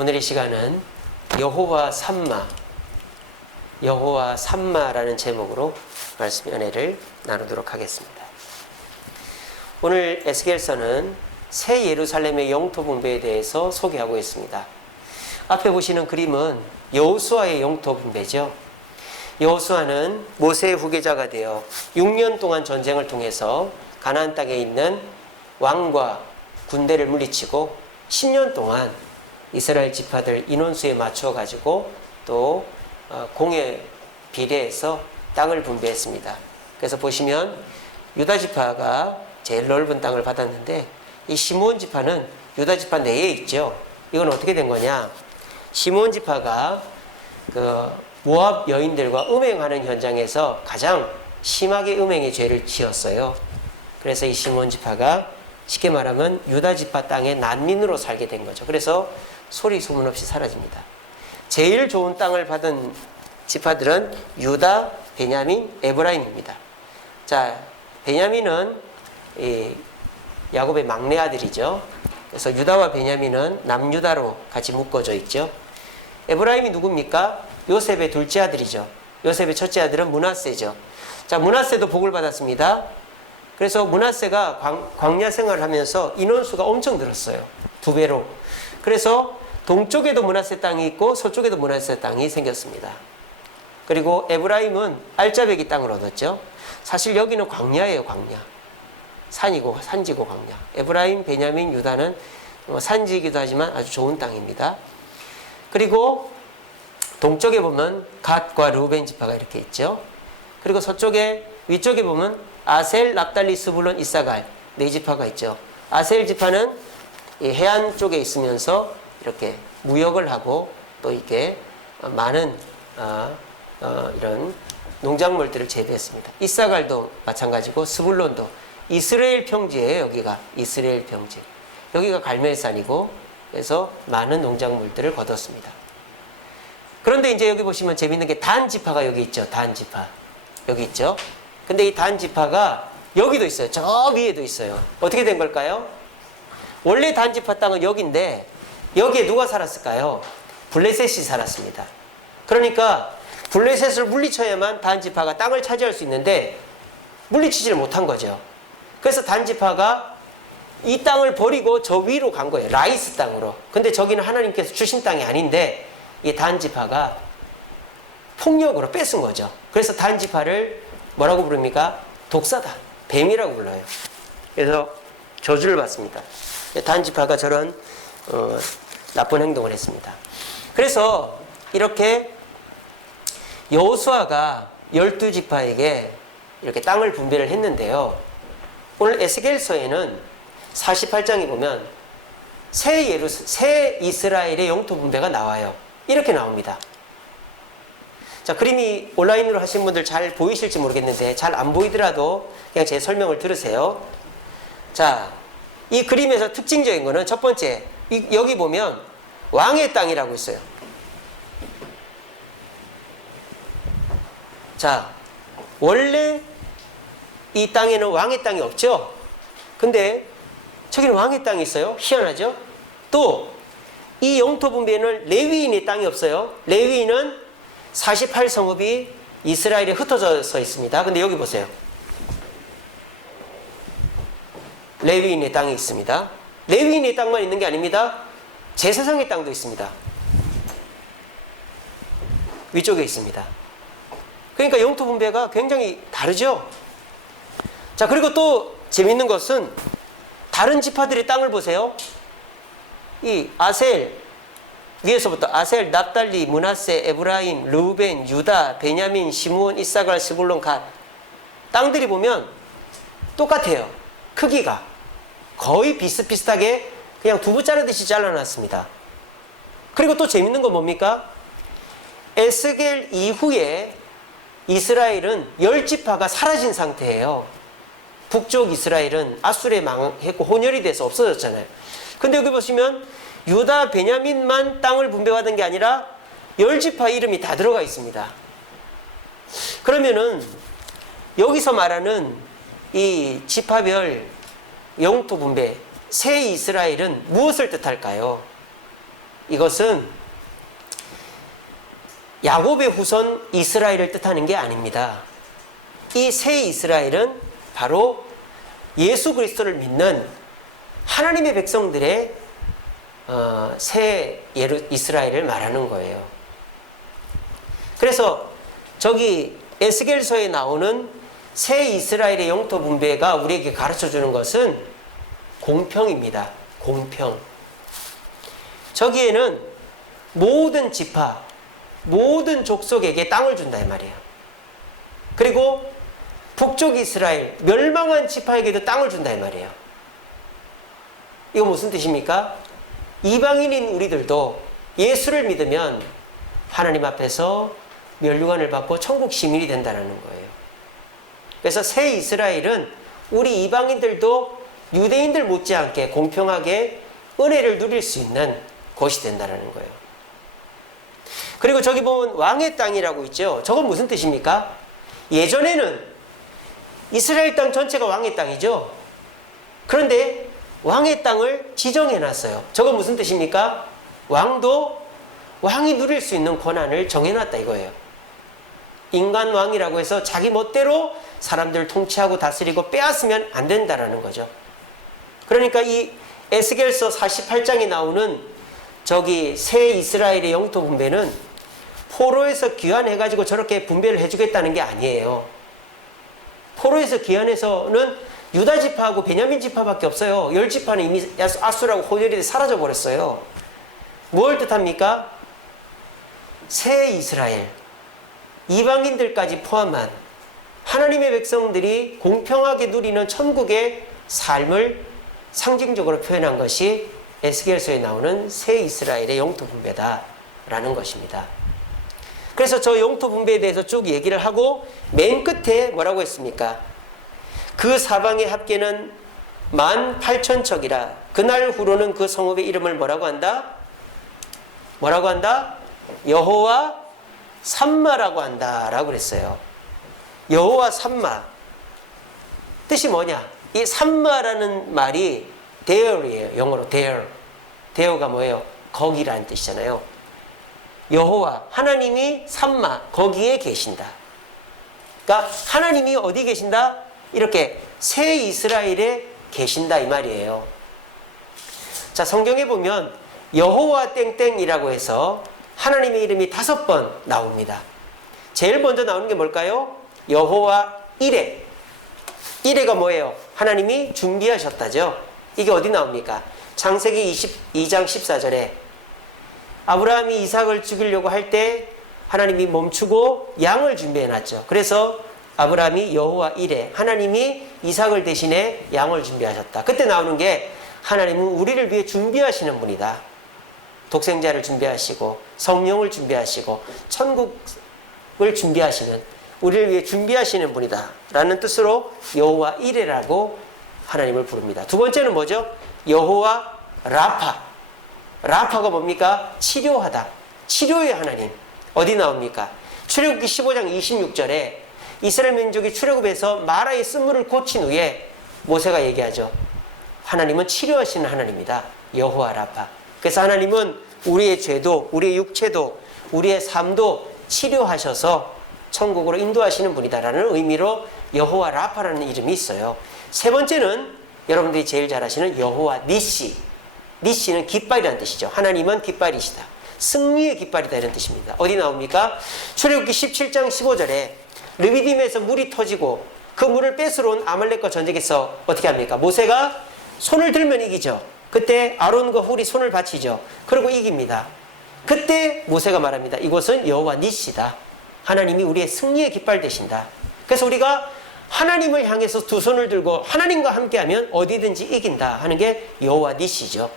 오늘의 시간은 여호와 삼마라는 제목으로 말씀 연회를 나누도록 하겠습니다. 오늘 에스겔서는 새 예루살렘의 영토 분배에 대해서 소개하고 있습니다. 앞에 보시는 그림은 여호수아의 영토 분배죠. 여호수아는 모세의 후계자가 되어 6년 동안 전쟁을 통해서 가나안 땅에 있는 왕과 군대를 물리치고 10년 동안 이스라엘 지파들 인원수에 맞춰 가지고 또 공에 비례해서 땅을 분배했습니다. 그래서 보시면 유다 지파가 제일 넓은 땅을 받았는데 이 시므온 지파는 유다 지파 내에 있죠. 이건 어떻게 된 거냐? 시므온 지파가 그 모압 여인들과 음행하는 현장에서 가장 심하게 음행의 죄를 지었어요. 그래서 이 시므온 지파가 쉽게 말하면 유다 지파 땅의 난민으로 살게 된 거죠. 그래서 소리 소문 없이 사라집니다. 제일 좋은 땅을 받은 지파들은 유다, 베냐민, 에브라임입니다. 자, 베냐민은 야곱의 막내 아들이죠. 그래서 유다와 베냐민은 남유다로 같이 묶어져 있죠. 에브라임이 누굽니까? 요셉의 둘째 아들이죠. 요셉의 첫째 아들은 므낫세죠. 자, 므낫세도 복을 받았습니다. 그래서 므낫세가 광야 생활을 하면서 인원수가 엄청 늘었어요. 2배로. 그래서 동쪽에도 므낫세 땅이 있고 서쪽에도 므낫세 땅이 생겼습니다. 그리고 에브라임은 알짜배기 땅을 얻었죠. 사실 여기는 광야예요, 광야. 산지고 광야. 에브라임, 베냐민, 유다는 산지이기도 하지만 아주 좋은 땅입니다. 그리고 동쪽에 보면 갓과 르우벤 지파가 이렇게 있죠. 그리고 서쪽에 위쪽에 보면 아셀, 납달리, 스불론, 이사갈 네 지파가 있죠. 아셀 지파는 해안 쪽에 있으면서 이렇게 무역을 하고 또 이게 많은 이런 농작물들을 재배했습니다. 이사갈도 마찬가지고 스불론도 이스라엘 평지예요. 여기가 이스라엘 평지. 여기가 갈멜산이고 그래서 많은 농작물들을 거뒀습니다. 그런데 이제 여기 보시면 재밌는 게 단 지파가 여기 있죠. 단 지파 여기 있죠. 근데 이 단 지파가 여기도 있어요. 저 위에도 있어요. 어떻게 된 걸까요? 원래 단 지파 땅은 여기인데 여기에 누가 살았을까요? 블레셋이 살았습니다. 그러니까 블레셋을 물리쳐야만 단 지파가 땅을 차지할 수 있는데 물리치지를 못한 거죠. 그래서 단 지파가 이 땅을 버리고 저 위로 간 거예요. 라이스 땅으로. 근데 저기는 하나님께서 주신 땅이 아닌데 이 단 지파가 폭력으로 뺏은 거죠. 그래서 단 지파를 뭐라고 부릅니까? 독사다. 뱀이라고 불러요. 그래서 저주를 받습니다. 단 지파가 저런 나쁜 행동을 했습니다. 그래서 이렇게 여호수아가 12지파에게 이렇게 땅을 분배를 했는데요. 오늘 에스겔서에는 48장에 보면 새 이스라엘의 영토 분배가 나와요. 이렇게 나옵니다. 자, 그림이 온라인으로 하신 분들 잘 보이실지 모르겠는데 잘 안 보이더라도 그냥 제 설명을 들으세요. 자, 이 그림에서 특징적인 거는 첫 번째, 여기 보면 왕의 땅이라고 있어요. 자, 원래 이 땅에는 왕의 땅이 없죠? 근데 저기는 왕의 땅이 있어요. 희한하죠? 또 이 영토 분배에는 레위인의 땅이 없어요. 레위인은 48성읍이 이스라엘에 흩어져 있습니다. 근데 여기 보세요. 레위인의 땅이 있습니다. 레위인의 땅만 있는 게 아닙니다. 제사장의 땅도 있습니다. 위쪽에 있습니다. 그러니까 영토 분배가 굉장히 다르죠. 자, 그리고 또 재밌는 것은 다른 지파들의 땅을 보세요. 이 아셀 위에서부터 아셀, 납달리, 므낫세, 에브라임, 르우벤, 유다, 베냐민, 시므온, 이사갈, 스불론, 갓 땅들이 보면 똑같아요. 크기가 거의 비슷비슷하게 그냥 두부 자르듯이 잘라놨습니다. 그리고 또 재밌는 건 뭡니까? 에스겔 이후에 이스라엘은 10지파가 사라진 상태예요. 북쪽 이스라엘은 아수르에 망했고 혼혈이 돼서 없어졌잖아요. 근데 여기 보시면 유다, 베냐민만 땅을 분배받은 게 아니라 10지파 이름이 다 들어가 있습니다. 그러면은 여기서 말하는 이 지파별 영토 분배, 새 이스라엘은 무엇을 뜻할까요? 이것은 야곱의 후손 이스라엘을 뜻하는 게 아닙니다. 이 새 이스라엘은 바로 예수 그리스도를 믿는 하나님의 백성들의 새 이스라엘을 말하는 거예요. 그래서 저기 에스겔서에 나오는 새 이스라엘의 영토 분배가 우리에게 가르쳐주는 것은 공평입니다. 공평. 저기에는 모든 지파, 모든 족속에게 땅을 준다 이 말이에요. 그리고 북쪽 이스라엘, 멸망한 지파에게도 땅을 준다 이 말이에요. 이거 무슨 뜻입니까? 이방인인 우리들도 예수를 믿으면 하나님 앞에서 면류관을 받고 천국 시민이 된다는 거예요. 그래서 새 이스라엘은 우리 이방인들도 유대인들 못지않게 공평하게 은혜를 누릴 수 있는 곳이 된다는 거예요. 그리고 저기 보면 왕의 땅이라고 있죠. 저건 무슨 뜻입니까? 예전에는 이스라엘 땅 전체가 왕의 땅이죠. 그런데 왕의 땅을 지정해놨어요. 저건 무슨 뜻입니까? 왕이 누릴 수 있는 권한을 정해놨다 이거예요. 인간 왕이라고 해서 자기 멋대로 사람들을 통치하고 다스리고 빼앗으면 안 된다라는 거죠. 그러니까 이 에스겔서 48장에 나오는 저기 새 이스라엘의 영토 분배는 포로에서 귀환해가지고 저렇게 분배를 해주겠다는 게 아니에요. 포로에서 귀환해서는 유다 지파하고 베냐민 지파밖에 없어요. 10지파는 이미 아수라고 호들이 사라져 버렸어요. 뭘 뜻합니까? 새 이스라엘, 이방인들까지 포함한 하나님의 백성들이 공평하게 누리는 천국의 삶을 상징적으로 표현한 것이 에스겔서에 나오는 새 이스라엘의 영토 분배다라는 것입니다. 그래서 저 영토 분배에 대해서 쭉 얘기를 하고 맨 끝에 뭐라고 했습니까? 그 사방의 합계는 18,000척이라 그날 후로는 그 성읍의 이름을 뭐라고 한다? 뭐라고 한다? 여호와 삼마라고 한다라고 그랬어요. 여호와 삼마 뜻이 뭐냐? 이 삼마라는 말이 there이에요. 영어로 there. there가 뭐예요? 거기라는 뜻이잖아요. 여호와 하나님이 삼마 거기에 계신다. 그러니까 하나님이 어디 계신다? 이렇게 새 이스라엘에 계신다 이 말이에요. 자, 성경에 보면 여호와 땡땡이라고 해서 하나님의 이름이 5번 나옵니다. 제일 먼저 나오는 게 뭘까요? 여호와 이레. 이레가 뭐예요? 하나님이 준비하셨다죠. 이게 어디 나옵니까? 창세기 22장 14절에 아브라함이 이삭을 죽이려고 할 때 하나님이 멈추고 양을 준비해 놨죠. 그래서 아브라함이 여호와 이레, 하나님이 이삭을 대신해 양을 준비하셨다. 그때 나오는 게 하나님은 우리를 위해 준비하시는 분이다. 독생자를 준비하시고 성령을 준비하시고 천국을 준비하시는, 우리를 위해 준비하시는 분이다 라는 뜻으로 여호와 이레라고 하나님을 부릅니다. 두 번째는 뭐죠? 여호와 라파. 라파가 뭡니까? 치료하다. 치료의 하나님. 어디 나옵니까? 출애굽기 15장 26절에 이스라엘 민족이 출애굽에서 마라의 쓴물을 고친 후에 모세가 얘기하죠. 하나님은 치료하시는 하나님이다. 여호와 라파. 그래서 하나님은 우리의 죄도, 우리의 육체도, 우리의 삶도 치료하셔서 천국으로 인도하시는 분이다라는 의미로 여호와 라파라는 이름이 있어요. 세 번째는 여러분들이 제일 잘 아시는 여호와 니시. 니시는 깃발이라는 뜻이죠. 하나님은 깃발이시다. 승리의 깃발이다 이런 뜻입니다. 어디 나옵니까? 출애굽기 17장 15절에 르비딤에서 물이 터지고 그 물을 뺏으러 온 아말렉과 전쟁에서 어떻게 합니까? 모세가 손을 들면 이기죠. 그때 아론과 훌이 손을 받치죠. 그리고 이깁니다. 그때 모세가 말합니다. 이곳은 여호와 니시다. 하나님이 우리의 승리의 깃발 되신다. 그래서 우리가 하나님을 향해서 두 손을 들고 하나님과 함께하면 어디든지 이긴다 하는 게 여호와 니시죠.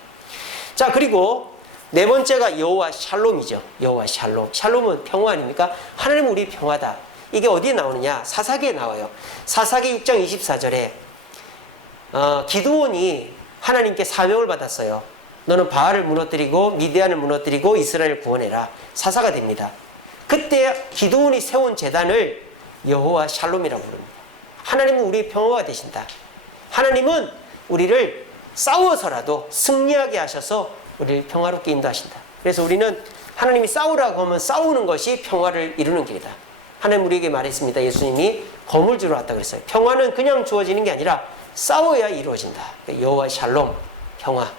자, 그리고 네 번째가 여호와 샬롬이죠. 여호와 샬롬. 샬롬은 평화 아닙니까? 하나님은 우리 평화다. 이게 어디에 나오느냐? 사사기에 나와요. 사사기 6장 24절에 기드온이 하나님께 사명을 받았어요. 너는 바알을 무너뜨리고 미디안을 무너뜨리고 이스라엘을 구원해라. 사사가 됩니다. 그때 기드온이 세운 제단을 여호와 샬롬이라고 부릅니다. 하나님은 우리의 평화가 되신다. 하나님은 우리를 싸워서라도 승리하게 하셔서 우리를 평화롭게 인도하신다. 그래서 우리는 하나님이 싸우라고 하면 싸우는 것이 평화를 이루는 길이다. 하나님 우리에게 말했습니다. 예수님이 검을 주러 왔다 그랬어요. 평화는 그냥 주어지는 게 아니라 싸워야 이루어진다. 여호와 샬롬, 평화.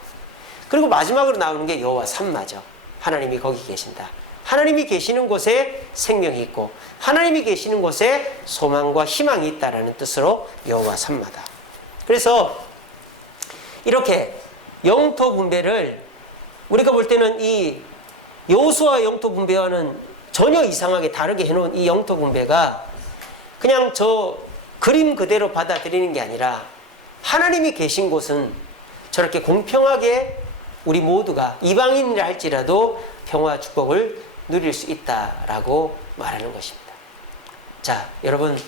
그리고 마지막으로 나오는 게 여호와 삼마죠. 하나님이 거기 계신다. 하나님이 계시는 곳에 생명이 있고 하나님이 계시는 곳에 소망과 희망이 있다라는 뜻으로 여호와 삼마다. 그래서 이렇게 영토 분배를 우리가 볼 때는 이 여호수아 영토 분배와는 전혀 이상하게 다르게 해놓은 이 영토 분배가 그냥 저 그림 그대로 받아들이는 게 아니라 하나님이 계신 곳은 저렇게 공평하게 우리 모두가 이방인이라 할지라도 평화 축복을 누릴 수 있다라고 말하는 것입니다. 자, 여러분,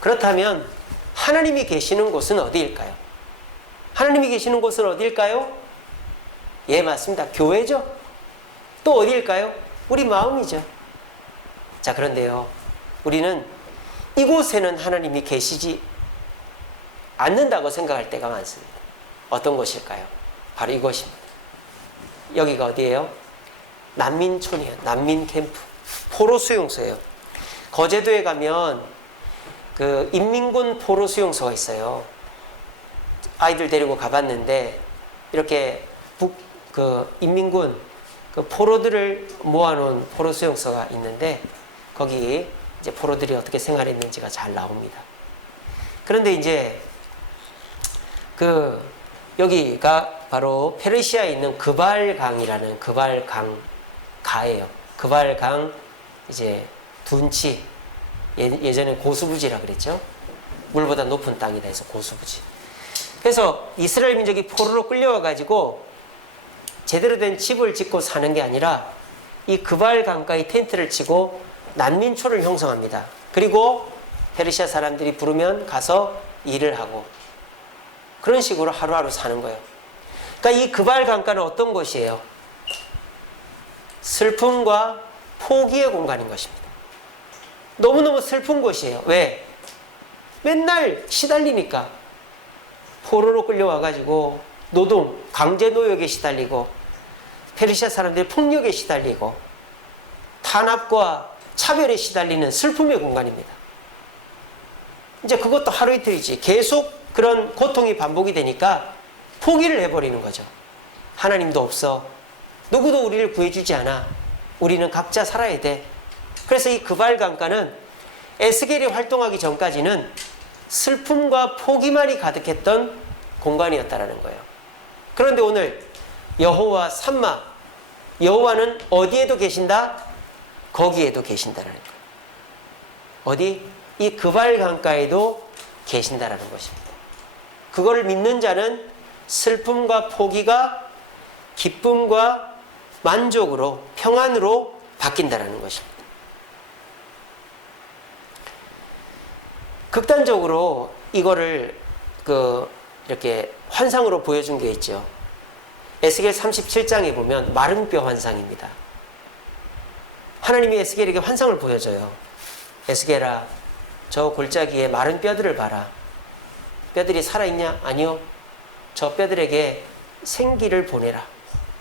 그렇다면 하나님이 계시는 곳은 어디일까요? 하나님이 계시는 곳은 어디일까요? 예, 맞습니다. 교회죠. 또 어디일까요? 우리 마음이죠. 자, 그런데요, 우리는 이곳에는 하나님이 계시지 않는다고 생각할 때가 많습니다. 어떤 곳일까요? 바로 이곳입니다. 여기가 어디예요? 난민촌이에요. 난민 캠프. 포로 수용소예요. 거제도에 가면 그 인민군 포로 수용소가 있어요. 아이들 데리고 가봤는데 이렇게 인민군 그 포로들을 모아놓은 포로 수용소가 있는데 거기 이제 포로들이 어떻게 생활했는지가 잘 나옵니다. 그런데 이제 여기가 바로 페르시아에 있는 그발강이라는 가예요. 그발강 이제 둔치, 예전에 고수부지라 그랬죠. 물보다 높은 땅이다 해서 고수부지. 그래서 이스라엘 민족이 포로로 끌려와 가지고 제대로 된 집을 짓고 사는 게 아니라 이 그발강가에 텐트를 치고 난민촌을 형성합니다. 그리고 페르시아 사람들이 부르면 가서 일을 하고 그런 식으로 하루하루 사는 거예요. 그러니까 이 그발강가는 어떤 곳이에요? 슬픔과 포기의 공간인 것입니다. 너무너무 슬픈 곳이에요. 왜? 맨날 시달리니까. 포로로 끌려와가지고 노동, 강제 노역에 시달리고 페르시아 사람들이 폭력에 시달리고 탄압과 차별에 시달리는 슬픔의 공간입니다. 이제 그것도 하루 이틀이지. 계속 그런 고통이 반복이 되니까 포기를 해버리는 거죠. 하나님도 없어. 누구도 우리를 구해주지 않아. 우리는 각자 살아야 돼. 그래서 이 그발강가는 에스겔이 활동하기 전까지는 슬픔과 포기만이 가득했던 공간이었다라는 거예요. 그런데 오늘 여호와 삼마, 여호와는 어디에도 계신다? 거기에도 계신다라는 거예요. 어디? 이 그발강가에도 계신다라는 것입니다. 그거를 믿는 자는 슬픔과 포기가 기쁨과 만족으로, 평안으로 바뀐다라는 것입니다. 극단적으로 이거를 이렇게 환상으로 보여준 게 있죠. 에스겔 37장에 보면 마른 뼈 환상입니다. 하나님이 에스겔에게 환상을 보여줘요. 에스겔아, 저 골짜기에 마른 뼈들을 봐라. 뼈들이 살아있냐? 아니요. 저 뼈들에게 생기를 보내라.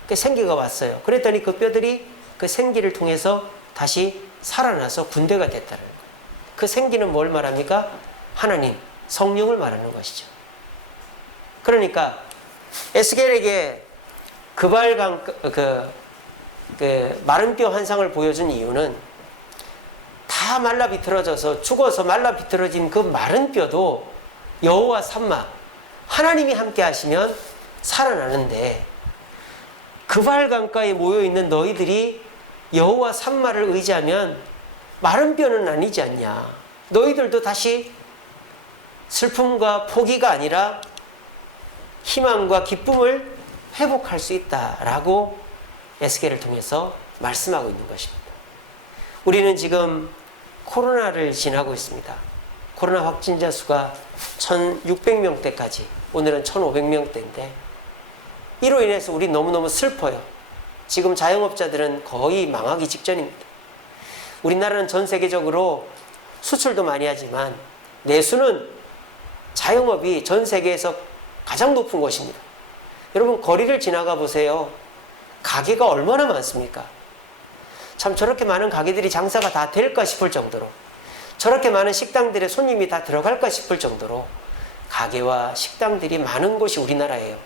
그 생기가 왔어요. 그랬더니 그 뼈들이 그 생기를 통해서 다시 살아나서 군대가 됐다는 거예요. 그 생기는 뭘 말합니까? 하나님, 성령을 말하는 것이죠. 그러니까 에스겔에게 그발강 마른 뼈 환상을 보여준 이유는 다 말라 비틀어져서 죽어서 말라 비틀어진 그 마른 뼈도 여호와 삼마, 하나님이 함께 하시면 살아나는데 그발강가에 모여있는 너희들이 여호와 삼마를 의지하면 마른 뼈는 아니지 않냐. 너희들도 다시 슬픔과 포기가 아니라 희망과 기쁨을 회복할 수 있다라고 에스겔을 통해서 말씀하고 있는 것입니다. 우리는 지금 코로나를 지나고 있습니다. 코로나 확진자 수가 1600명대까지, 오늘은 1500명대인데 이로 인해서 우리 너무너무 슬퍼요. 지금 자영업자들은 거의 망하기 직전입니다. 우리나라는 전 세계적으로 수출도 많이 하지만 내수는 자영업이 전 세계에서 가장 높은 곳입니다. 여러분 거리를 지나가 보세요. 가게가 얼마나 많습니까? 참 저렇게 많은 가게들이 장사가 다 될까 싶을 정도로, 저렇게 많은 식당들의 손님이 다 들어갈까 싶을 정도로 가게와 식당들이 많은 곳이 우리나라예요.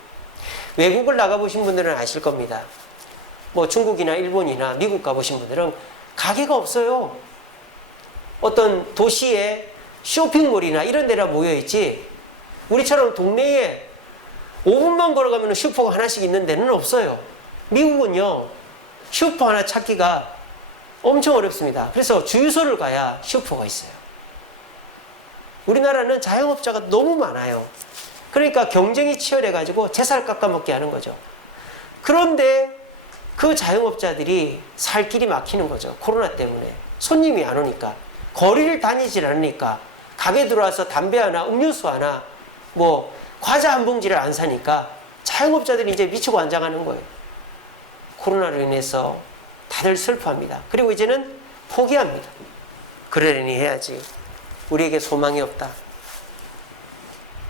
외국을 나가보신 분들은 아실 겁니다. 뭐 중국이나 일본이나 미국 가보신 분들은 가게가 없어요. 어떤 도시에 쇼핑몰이나 이런 데라 모여있지, 우리처럼 동네에 5분만 걸어가면 슈퍼가 하나씩 있는 데는 없어요. 미국은요, 슈퍼 하나 찾기가 엄청 어렵습니다. 그래서 주유소를 가야 슈퍼가 있어요. 우리나라는 자영업자가 너무 많아요. 그러니까 경쟁이 치열해가지고 제 살 깎아먹게 하는 거죠. 그런데 그 자영업자들이 살 길이 막히는 거죠. 코로나 때문에. 손님이 안 오니까. 거리를 다니질 않으니까. 가게 들어와서 담배 하나, 음료수 하나, 뭐 과자 한 봉지를 안 사니까 자영업자들이 이제 미치고 환장하는 거예요. 코로나로 인해서 다들 슬퍼합니다. 그리고 이제는 포기합니다. 그러려니 해야지. 우리에게 소망이 없다.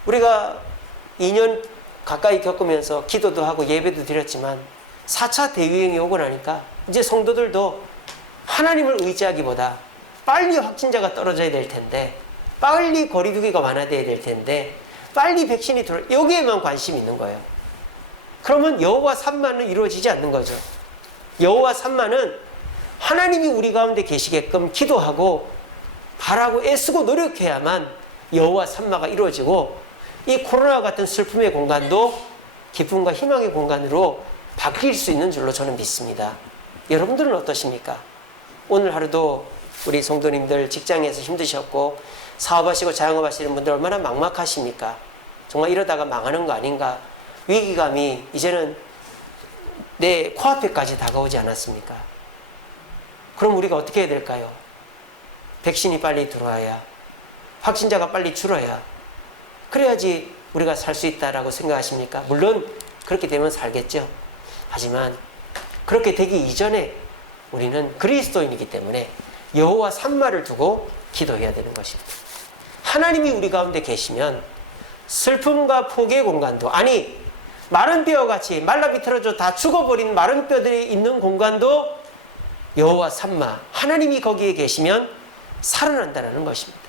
우리가 2년 가까이 겪으면서 기도도 하고 예배도 드렸지만 4차 대유행이 오고 나니까 이제 성도들도 하나님을 의지하기보다 빨리 확진자가 떨어져야 될 텐데, 빨리 거리두기가 완화돼야 될 텐데, 빨리 백신이 여기에만 관심이 있는 거예요. 그러면 여호와 삼마는 이루어지지 않는 거죠. 여호와 삼마는 하나님이 우리 가운데 계시게끔 기도하고 바라고 애쓰고 노력해야만 여호와 삼마가 이루어지고, 이 코로나와 같은 슬픔의 공간도 기쁨과 희망의 공간으로 바뀔 수 있는 줄로 저는 믿습니다. 여러분들은 어떠십니까? 오늘 하루도 우리 성도님들 직장에서 힘드셨고 사업하시고 자영업하시는 분들 얼마나 막막하십니까? 정말 이러다가 망하는 거 아닌가? 위기감이 이제는 내 코앞에까지 다가오지 않았습니까? 그럼 우리가 어떻게 해야 될까요? 백신이 빨리 들어와야, 확진자가 빨리 줄어야, 그래야지 우리가 살 수 있다라고 생각하십니까? 물론 그렇게 되면 살겠죠. 하지만 그렇게 되기 이전에 우리는 그리스도인이기 때문에 여호와 삼마를 두고 기도해야 되는 것입니다. 하나님이 우리 가운데 계시면 슬픔과 포기의 공간도, 아니 마른 뼈같이 말라 비틀어져 다 죽어버린 마른 뼈들이 있는 공간도 여호와 삼마, 하나님이 거기에 계시면 살아난다는 것입니다.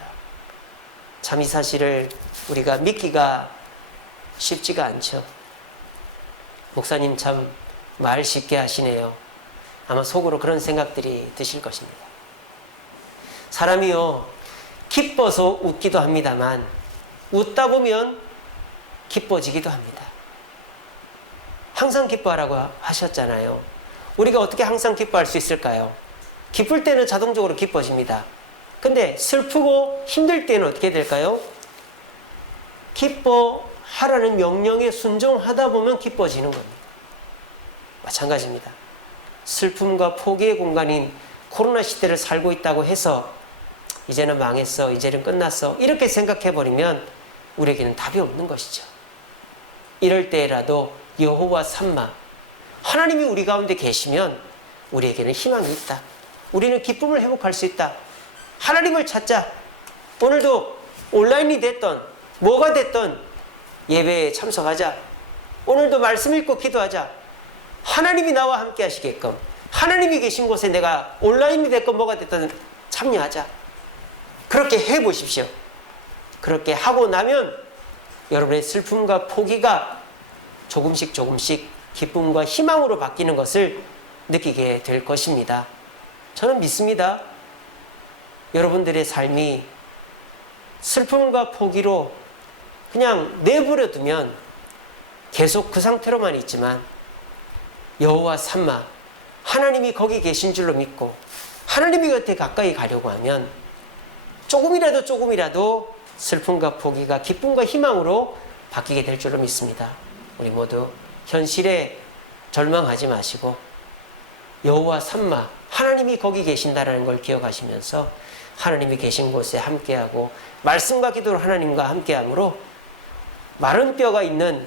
참 이 사실을 우리가 믿기가 쉽지가 않죠. 목사님 참 말 쉽게 하시네요. 아마 속으로 그런 생각들이 드실 것입니다. 사람이요, 기뻐서 웃기도 합니다만 웃다 보면 기뻐지기도 합니다. 항상 기뻐하라고 하셨잖아요. 우리가 어떻게 항상 기뻐할 수 있을까요? 기쁠 때는 자동적으로 기뻐집니다. 근데 슬프고 힘들 때는 어떻게 될까요? 기뻐하라는 명령에 순종하다 보면 기뻐지는 겁니다. 마찬가지입니다. 슬픔과 포기의 공간인 코로나 시대를 살고 있다고 해서 이제는 망했어, 이제는 끝났어, 이렇게 생각해버리면 우리에게는 답이 없는 것이죠. 이럴 때라도 여호와 삼마, 하나님이 우리 가운데 계시면 우리에게는 희망이 있다. 우리는 기쁨을 회복할 수 있다. 하나님을 찾자. 오늘도 온라인이 됐던 뭐가 됐던 예배에 참석하자. 오늘도 말씀 읽고 기도하자. 하나님이 나와 함께 하시게끔, 하나님이 계신 곳에 내가 온라인이 됐건 뭐가 됐든 참여하자. 그렇게 해보십시오. 그렇게 하고 나면 여러분의 슬픔과 포기가 조금씩 조금씩 기쁨과 희망으로 바뀌는 것을 느끼게 될 것입니다. 저는 믿습니다. 여러분들의 삶이 슬픔과 포기로 그냥 내버려 두면 계속 그 상태로만 있지만, 여호와 삼마, 하나님이 거기 계신 줄로 믿고 하나님의 곁에 가까이 가려고 하면 조금이라도 슬픔과 포기가 기쁨과 희망으로 바뀌게 될 줄로 믿습니다. 우리 모두 현실에 절망하지 마시고 여호와 삼마, 하나님이 거기 계신다는 걸 기억하시면서 하나님이 계신 곳에 함께하고 말씀과 기도로 하나님과 함께함으로 마른 뼈가 있는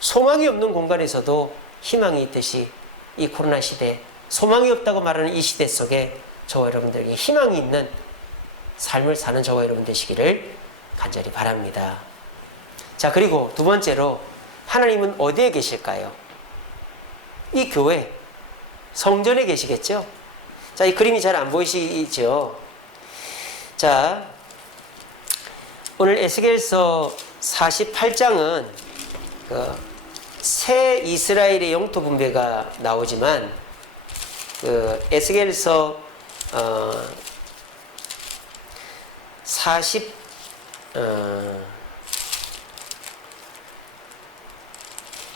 소망이 없는 공간에서도 희망이 있듯이 이 코로나 시대, 소망이 없다고 말하는 이 시대 속에 저와 여러분들에게 희망이 있는 삶을 사는 저와 여러분 되시기를 간절히 바랍니다. 자, 그리고 두 번째로 하나님은 어디에 계실까요? 이 교회, 성전에 계시겠죠? 자, 이 그림이 잘 안 보이시죠? 자, 오늘 에스겔서 48장은 새 이스라엘의 영토 분배가 나오지만 에스겔서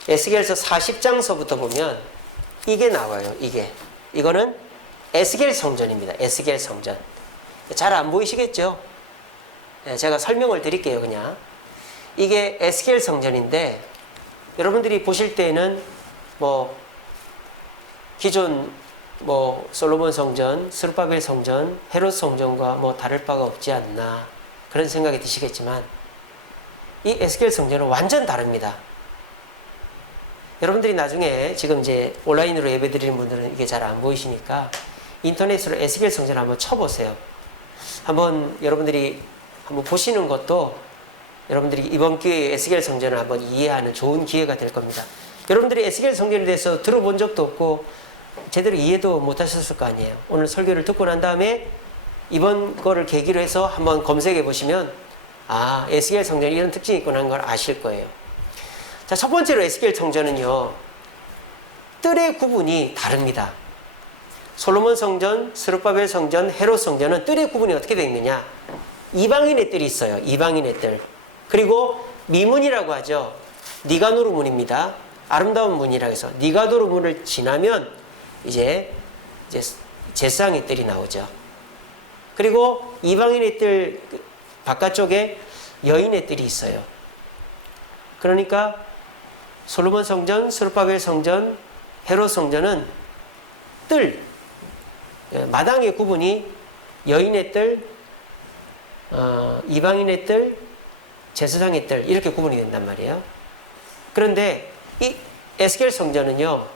40장서부터 보면 이게 나와요. 이거는 에스겔 성전입니다. 에스겔 성전. 잘 안 보이시겠죠? 제가 설명을 드릴게요. 그냥 이게 에스겔 성전인데 여러분들이 보실 때는 기존 솔로몬 성전, 스룹바벨 성전, 헤롯 성전과 다를 바가 없지 않나 그런 생각이 드시겠지만 이 에스겔 성전은 완전 다릅니다. 여러분들이 나중에 지금 이제 온라인으로 예배드리는 분들은 이게 잘 안 보이시니까 인터넷으로 에스겔 성전 한번 쳐보세요. 한번 여러분들이 한번 보시는 것도 여러분들이 이번 기회에 에스겔 성전을 한번 이해하는 좋은 기회가 될 겁니다. 여러분들이 에스겔 성전에 대해서 들어본 적도 없고 제대로 이해도 못 하셨을 거 아니에요. 오늘 설교를 듣고 난 다음에 이번 거를 계기로 해서 한번 검색해 보시면 에스겔 성전이 이런 특징이 있구나 하는 걸 아실 거예요. 자, 첫 번째로 에스겔 성전은요, 뜰의 구분이 다릅니다. 솔로몬 성전, 스룹바벨 성전, 헤롯 성전은 뜰의 구분이 어떻게 되어 있느냐? 이방인의 뜰이 있어요. 이방인의 뜰. 그리고 미문이라고 하죠. 니가노르 문입니다. 아름다운 문이라고 해서 니가노르 문을 지나면 이제 제사장의 뜰이 나오죠. 그리고 이방인의 뜰 바깥쪽에 여인의 뜰이 있어요. 그러니까 솔로몬 성전, 스룹바벨 성전, 헤롯 성전은 뜰, 마당의 구분이 여인의 뜰, 이방인의 뜰, 제사장의 뜰 이렇게 구분이 된단 말이에요. 그런데 이 에스겔 성전은요,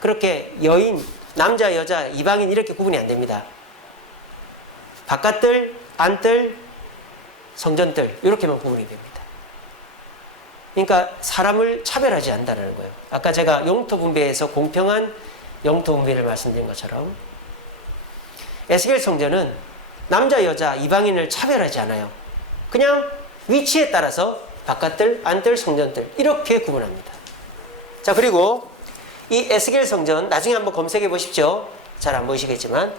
그렇게 여인, 남자, 여자, 이방인 이렇게 구분이 안 됩니다. 바깥뜰, 안뜰, 성전뜰 이렇게만 구분이 됩니다. 그러니까 사람을 차별하지 않는다는 거예요. 아까 제가 영토 분배에서 공평한 영토 분배를 말씀드린 것처럼 에스겔 성전은 남자, 여자, 이방인을 차별하지 않아요. 그냥 위치에 따라서 바깥뜰, 안뜰, 성전뜰 이렇게 구분합니다. 자, 그리고 이 에스겔 성전 나중에 한번 검색해 보십시오. 잘 안 보이시겠지만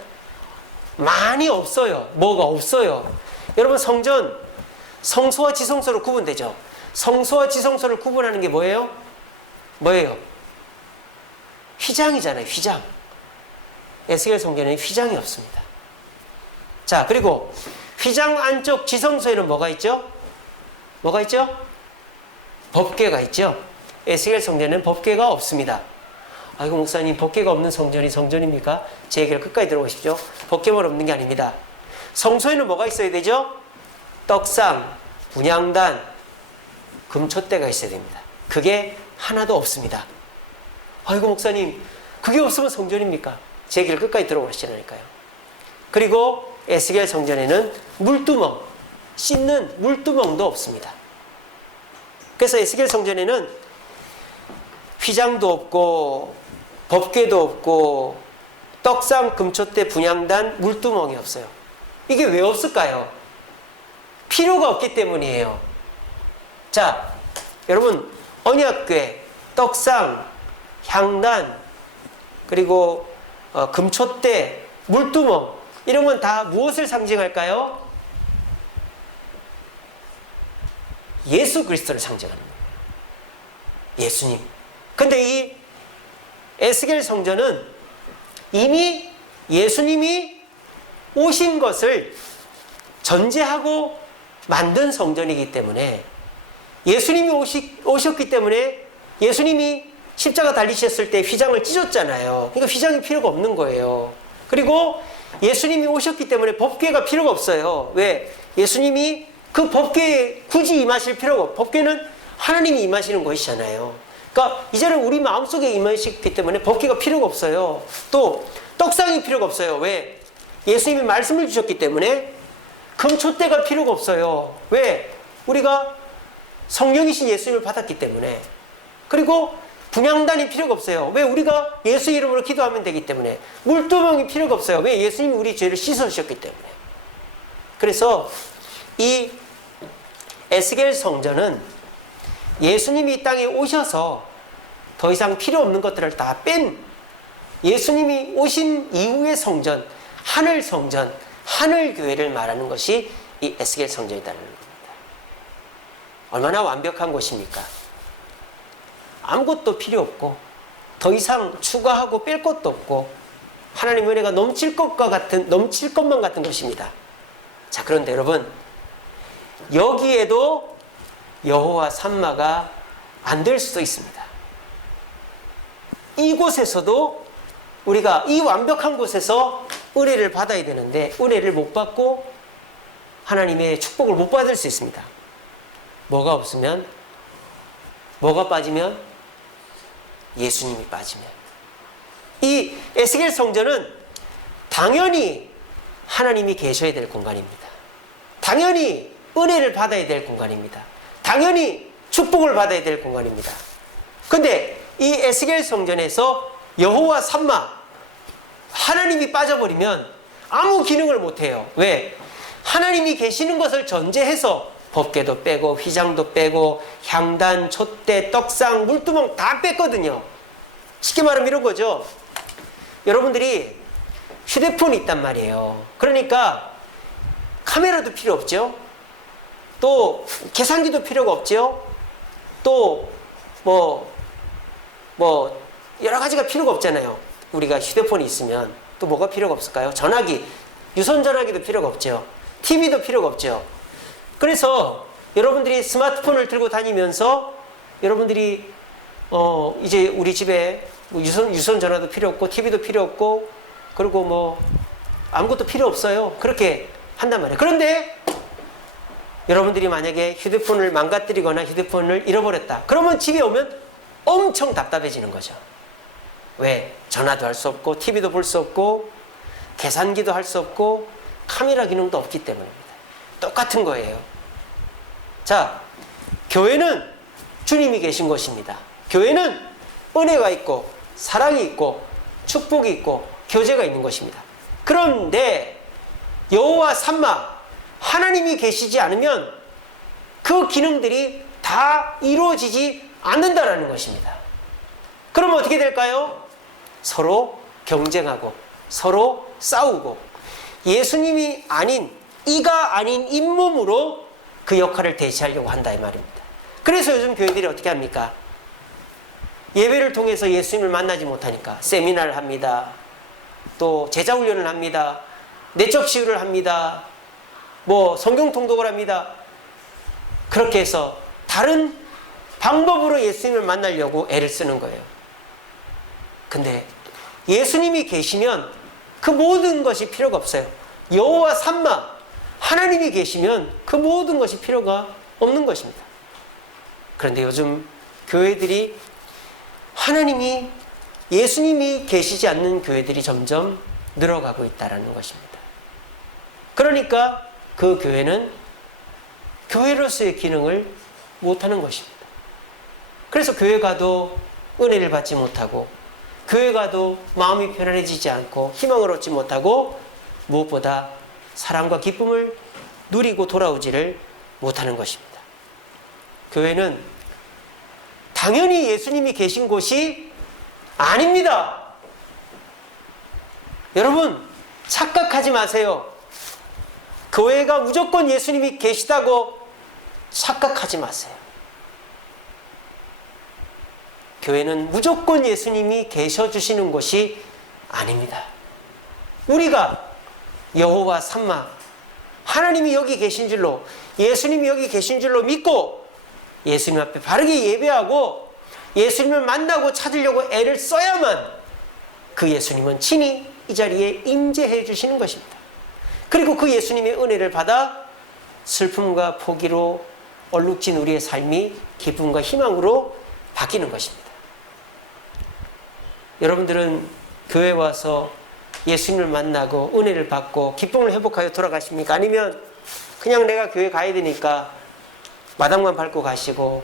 많이 없어요. 뭐가 없어요. 여러분, 성전 성소와 지성소로 구분되죠. 성소와 지성소를 구분하는 게 뭐예요? 휘장이잖아요. 휘장. 에스겔 성전에는 휘장이 없습니다. 자, 그리고 휘장 안쪽 지성소에는 뭐가 있죠? 법궤가 있죠. 에스겔 성전에는 법궤가 없습니다. 아이고, 목사님, 법궤가 없는 성전이 성전입니까? 제 얘기를 끝까지 들어보십시오. 법궤만 없는 게 아닙니다. 성소에는 뭐가 있어야 되죠? 떡상, 분향단, 금촛대가 있어야 됩니다. 그게 하나도 없습니다. 아이고, 목사님, 그게 없으면 성전입니까? 제 얘기를 끝까지 들어보시라니까요. 그리고 에스겔 성전에는 물두멍, 씻는 물두멍도 없습니다. 그래서 에스겔 성전에는 휘장도 없고 법궤도 없고 떡상, 금촛대, 분향단, 물두멍이 없어요. 이게 왜 없을까요? 필요가 없기 때문이에요. 자, 여러분, 언약궤, 떡상, 향단, 그리고 금촛대, 물두멍 이런 건 다 무엇을 상징할까요? 예수 그리스도를 상징하는 거예요. 예수님. 근데 이 에스겔 성전은 이미 예수님이 오신 것을 전제하고 만든 성전이기 때문에 예수님이 오셨기 때문에 예수님이 십자가 달리셨을 때 휘장을 찢었잖아요. 그러니까 휘장이 필요가 없는 거예요. 그리고 예수님이 오셨기 때문에 법궤가 필요가 없어요. 왜? 예수님이 그 법궤에 굳이 임하실 필요가 없고, 법궤는 하나님이 임하시는 것이잖아요. 그러니까 이제는 우리 마음속에 임하시기 때문에 법궤가 필요가 없어요. 또 떡상이 필요가 없어요. 왜? 예수님이 말씀을 주셨기 때문에. 금촛대가 필요가 없어요. 왜? 우리가 성령이신 예수님을 받았기 때문에. 그리고 분향단이 필요가 없어요. 왜? 우리가 예수 이름으로 기도하면 되기 때문에. 물두멍이 필요가 없어요. 왜? 예수님이 우리 죄를 씻어주셨기 때문에. 그래서 이 에스겔 성전은 예수님이 이 땅에 오셔서 더 이상 필요 없는 것들을 다 뺀, 예수님이 오신 이후의 성전, 하늘 성전, 하늘 교회를 말하는 것이 이 에스겔 성전이라는 겁니다. 얼마나 완벽한 곳입니까? 아무것도 필요 없고 더 이상 추가하고 뺄 것도 없고 하나님의 은혜가 넘칠 것만 같은 곳입니다. 자, 그런데 여러분, 여기에도 여호와 삼마가 안 될 수도 있습니다. 이곳에서도 우리가 이 완벽한 곳에서 은혜를 받아야 되는데 은혜를 못 받고 하나님의 축복을 못 받을 수 있습니다. 뭐가 없으면? 뭐가 빠지면? 예수님이 빠지면. 이 에스겔 성전은 당연히 하나님이 계셔야 될 공간입니다. 당연히 은혜를 받아야 될 공간입니다. 당연히 축복을 받아야 될 공간입니다. 근데 이 에스겔 성전에서 여호와 삼마, 하나님이 빠져버리면 아무 기능을 못해요. 왜? 하나님이 계시는 것을 전제해서 법궤도 빼고 휘장도 빼고 향단, 촛대, 떡상, 물두멍 다 뺐거든요. 쉽게 말하면 이런 거죠. 여러분들이 휴대폰이 있단 말이에요. 그러니까 카메라도 필요 없죠. 또 계산기도 필요가 없죠. 또 여러 가지가 필요가 없잖아요. 우리가 휴대폰이 있으면 또 뭐가 필요가 없을까요? 전화기, 유선 전화기도 필요가 없죠. TV도 필요가 없죠. 그래서 여러분들이 스마트폰을 들고 다니면서 여러분들이 이제 우리 집에 뭐 유선 전화도 필요 없고 TV도 필요 없고 그리고 뭐 아무것도 필요 없어요. 그렇게 한단 말이에요. 그런데 여러분들이 만약에 휴대폰을 망가뜨리거나 휴대폰을 잃어버렸다. 그러면 집에 오면 엄청 답답해지는 거죠. 왜? 전화도 할 수 없고 TV도 볼 수 없고 계산기도 할 수 없고 카메라 기능도 없기 때문입니다. 똑같은 거예요. 자, 교회는 주님이 계신 곳입니다. 교회는 은혜가 있고 사랑이 있고 축복이 있고 교제가 있는 것입니다. 그런데 여호와 삼마, 하나님이 계시지 않으면 그 기능들이 다 이루어지지 않는다라는 것입니다. 그러면 어떻게 될까요? 서로 경쟁하고 서로 싸우고 예수님이 아닌, 이가 아닌 잇몸으로 그 역할을 대체하려고 한다 이 말입니다. 그래서 요즘 교회들이 어떻게 합니까? 예배를 통해서 예수님을 만나지 못하니까 세미나를 합니다. 또 제자훈련을 합니다. 내적 치유를 합니다. 뭐 성경 통독을 합니다. 그렇게 해서 다른 방법으로 예수님을 만나려고 애를 쓰는 거예요. 근데 예수님이 계시면 그 모든 것이 필요가 없어요. 여호와 삼마, 하나님이 계시면 그 모든 것이 필요가 없는 것입니다. 그런데 요즘 교회들이 하나님이, 예수님이 계시지 않는 교회들이 점점 늘어가고 있다는 것입니다. 그러니까 그 교회는 교회로서의 기능을 못하는 것입니다. 그래서 교회 가도 은혜를 받지 못하고 교회 가도 마음이 편안해지지 않고 희망을 얻지 못하고 무엇보다 사랑과 기쁨을 누리고 돌아오지를 못하는 것입니다. 교회는 당연히 예수님이 계신 곳이 아닙니다. 여러분, 착각하지 마세요. 교회가 무조건 예수님이 계시다고 착각하지 마세요. 교회는 무조건 예수님이 계셔주시는 곳이 아닙니다. 우리가 여호와 삼마, 하나님이 여기 계신 줄로, 예수님이 여기 계신 줄로 믿고 예수님 앞에 바르게 예배하고 예수님을 만나고 찾으려고 애를 써야만 그 예수님은 친히 이 자리에 임재해 주시는 것입니다. 그리고 그 예수님의 은혜를 받아 슬픔과 포기로 얼룩진 우리의 삶이 기쁨과 희망으로 바뀌는 것입니다. 여러분들은 교회 와서 예수님을 만나고 은혜를 받고 기쁨을 회복하여 돌아가십니까? 아니면 그냥 내가 교회 가야 되니까 마당만 밟고 가시고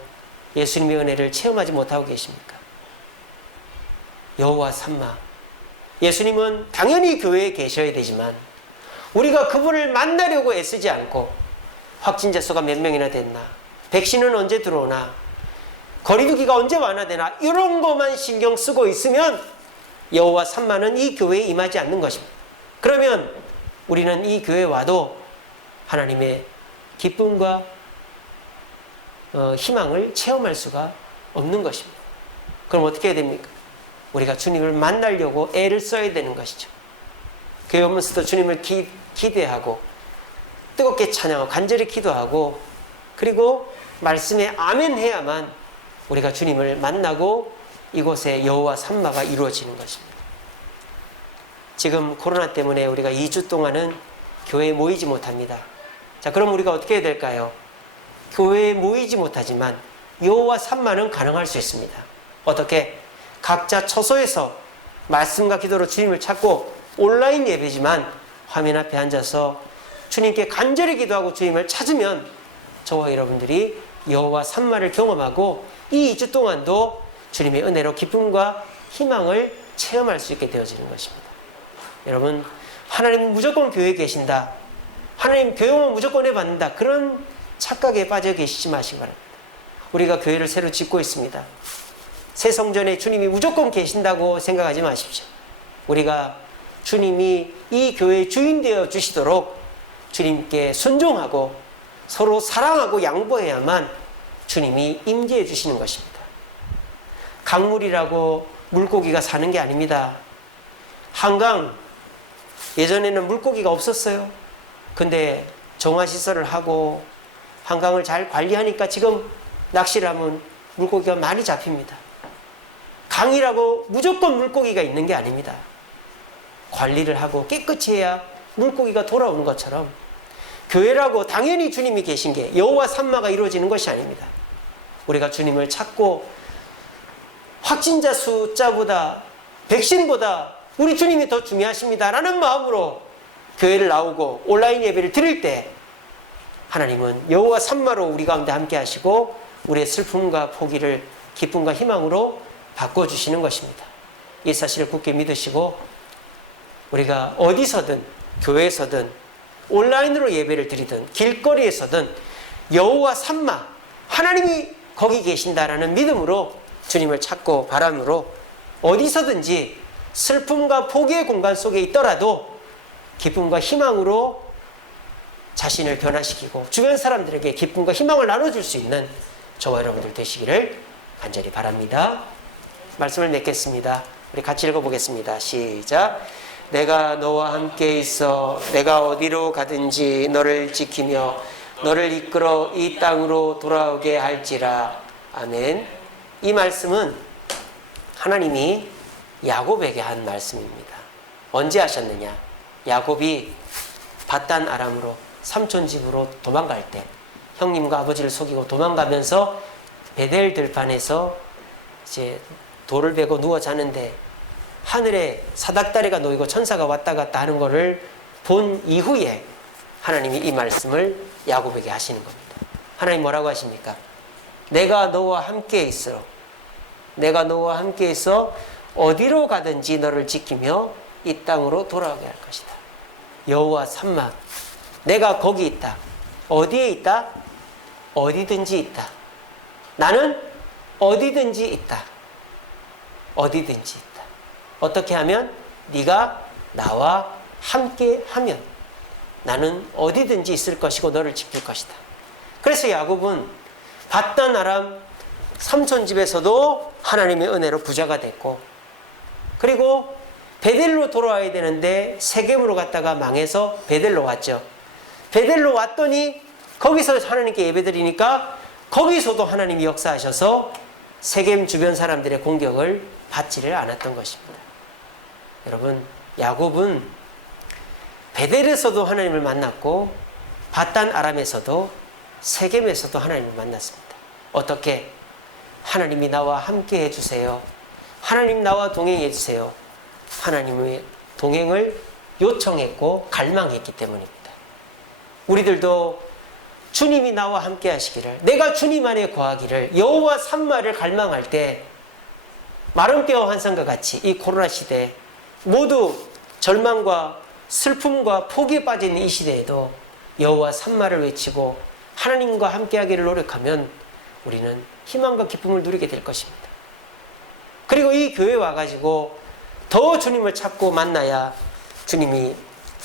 예수님의 은혜를 체험하지 못하고 계십니까? 여호와 삼마. 예수님은 당연히 교회에 계셔야 되지만 우리가 그분을 만나려고 애쓰지 않고 확진자 수가 몇 명이나 됐나, 백신은 언제 들어오나, 거리두기가 언제 완화되나, 이런 것만 신경 쓰고 있으면 여호와 삼마는 이 교회에 임하지 않는 것입니다. 그러면 우리는 이 교회에 와도 하나님의 기쁨과 희망을 체험할 수가 없는 것입니다. 그럼 어떻게 해야 됩니까? 우리가 주님을 만나려고 애를 써야 되는 것이죠. 교회 오면서도 주님을 기대하고 뜨겁게 찬양하고 간절히 기도하고 그리고 말씀에 아멘 해야만 우리가 주님을 만나고 이곳에 여호와 삼마가 이루어지는 것입니다. 지금 코로나 때문에 우리가 2주 동안은 교회에 모이지 못합니다. 자, 그럼 우리가 어떻게 해야 될까요? 교회에 모이지 못하지만 여호와 삼마는 가능할 수 있습니다. 어떻게? 각자 처소에서 말씀과 기도로 주님을 찾고 온라인 예배지만 화면 앞에 앉아서 주님께 간절히 기도하고 주님을 찾으면 저와 여러분들이 여호와 삼마를 경험하고 이 2주 동안도 주님의 은혜로 기쁨과 희망을 체험할 수 있게 되어지는 것입니다. 여러분, 하나님은 무조건 교회에 계신다, 하나님 교회 오면 무조건 해받는다, 그런 착각에 빠져 계시지 마시기 바랍니다. 우리가 교회를 새로 짓고 있습니다. 새 성전에 주님이 무조건 계신다고 생각하지 마십시오. 우리가 주님이 이 교회의 주인 되어 주시도록 주님께 순종하고 서로 사랑하고 양보해야만 주님이 임재해 주시는 것입니다. 강물이라고 물고기가 사는 게 아닙니다. 한강, 예전에는 물고기가 없었어요. 근데 정화시설을 하고 한강을 잘 관리하니까 지금 낚시를 하면 물고기가 많이 잡힙니다. 강이라고 무조건 물고기가 있는 게 아닙니다. 관리를 하고 깨끗이 해야 물고기가 돌아오는 것처럼 교회라고 당연히 주님이 계신 게 여호와 삼마가 이루어지는 것이 아닙니다. 우리가 주님을 찾고 확진자 숫자보다 백신보다 우리 주님이 더 중요하십니다라는 마음으로 교회를 나오고 온라인 예배를 드릴 때 하나님은 여호와 삼마로 우리 가운데 함께 하시고 우리의 슬픔과 포기를 기쁨과 희망으로 바꿔주시는 것입니다. 이 사실을 굳게 믿으시고 우리가 어디서든 교회에서든 온라인으로 예배를 드리든 길거리에서든 여호와 삼마, 하나님이 거기 계신다라는 믿음으로 주님을 찾고 바람으로 어디서든지 슬픔과 포기의 공간 속에 있더라도 기쁨과 희망으로 자신을 변화시키고 주변 사람들에게 기쁨과 희망을 나눠줄 수 있는 저와 여러분들 되시기를 간절히 바랍니다. 말씀을 맺겠습니다. 우리 같이 읽어보겠습니다. 시작. 내가 너와 함께 있어 내가 어디로 가든지 너를 지키며 너를 이끌어 이 땅으로 돌아오게 할지라. 아멘. 이 말씀은 하나님이 야곱에게 한 말씀입니다. 언제 하셨느냐? 야곱이 밧단 아람으로 삼촌 집으로 도망갈 때 형님과 아버지를 속이고 도망가면서 베델 들판에서 이제 돌을 베고 누워 자는데 하늘에 사닥다리가 놓이고 천사가 왔다 갔다 하는 것을 본 이후에 하나님이 이 말씀을 야곱에게 하시는 겁니다. 하나님 뭐라고 하십니까? 내가 너와 함께 있어. 내가 너와 함께 있어 어디로 가든지 너를 지키며 이 땅으로 돌아오게 할 것이다. 여호와 삼마, 내가 거기 있다. 어디에 있다? 어디든지 있다. 나는 어디든지 있다. 어디든지 있다. 어떻게 하면? 네가 나와 함께 하면 나는 어디든지 있을 것이고 너를 지킬 것이다. 그래서 야곱은 밧단 아람 삼촌 집에서도 하나님의 은혜로 부자가 됐고, 그리고 베델로 돌아와야 되는데 세겜으로 갔다가 망해서 베델로 왔죠. 베델로 왔더니 거기서 하나님께 예배드리니까 거기서도 하나님이 역사하셔서 세겜 주변 사람들의 공격을 받지를 않았던 것입니다. 여러분, 야곱은 베델에서도 하나님을 만났고 밧단 아람에서도 세겜에서도 하나님을 만났습니다. 어떻게? 하나님이 나와 함께 해주세요. 하나님 나와 동행해 주세요. 하나님의 동행을 요청했고 갈망했기 때문입니다. 우리들도 주님이 나와 함께 하시기를, 내가 주님 안에 거하기를, 여호와 삼마를 갈망할 때 마른 뼈 환상과 같이 이 코로나 시대에 모두 절망과 슬픔과 포기에 빠진 이 시대에도 여호와 산마를 외치고 하나님과 함께하기를 노력하면 우리는 희망과 기쁨을 누리게 될 것입니다. 그리고 이 교회에 와가지고 더 주님을 찾고 만나야 주님이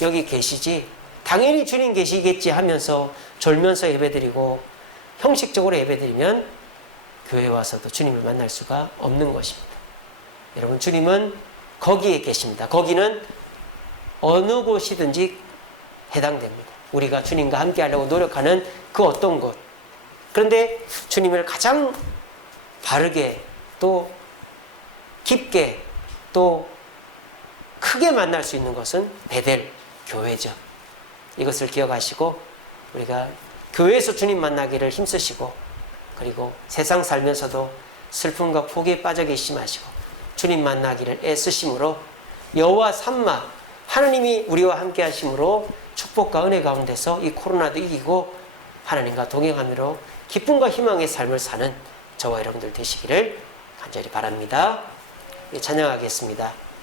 여기 계시지, 당연히 주님 계시겠지 하면서 졸면서 예배드리고 형식적으로 예배드리면 교회에 와서도 주님을 만날 수가 없는 것입니다. 여러분, 주님은 거기에 계십니다. 거기는 어느 곳이든지 해당됩니다. 우리가 주님과 함께 하려고 노력하는 그 어떤 곳. 그런데 주님을 가장 바르게 또 깊게 또 크게 만날 수 있는 것은 베델, 교회죠. 이것을 기억하시고 우리가 교회에서 주님 만나기를 힘쓰시고, 그리고 세상 살면서도 슬픔과 포기에 빠져 계시지 마시고 주님 만나기를 애쓰심으로 여호와 삼마, 하나님이 우리와 함께 하심으로 축복과 은혜 가운데서 이 코로나도 이기고 하나님과 동행함으로 기쁨과 희망의 삶을 사는 저와 여러분들 되시기를 간절히 바랍니다. 찬양하겠습니다.